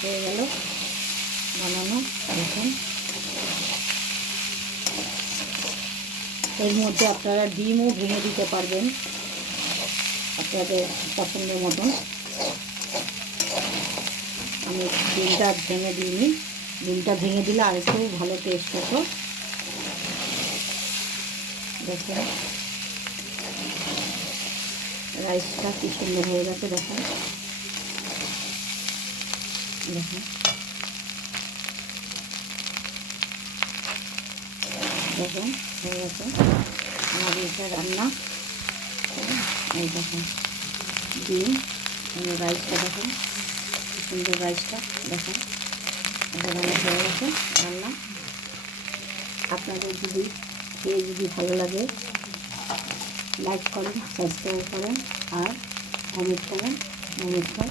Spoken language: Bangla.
হয়ে গেল বানানো। দেখুন এর মধ্যে আপনারা ডিমও ভেঙে দিতে পারবেন আপনাদের পছন্দের মতন। আমি ডিমটা ভেঙে দিইনি, ডিমটা ভেঙে দিলে আর একটু ভালো টেস্ট হতো। দেখুন রাইসটা কি সুন্দর হয়ে গেছে। দেখুন দেখুন দেখুন হয়ে গেছে আমাদের এটা রান্না। এই দেখুন ডিম রাইসটা দেখুন কি সুন্দর রাইসটা দেখুন এটা রান্না হয়ে গেছে রান্না। আপনাদের যদি খেয়ে যদি ভালো লাগে লাইক করেন, সাবস্ক্রাইব করেন আর কমেন্ট করেন। নমস্কার।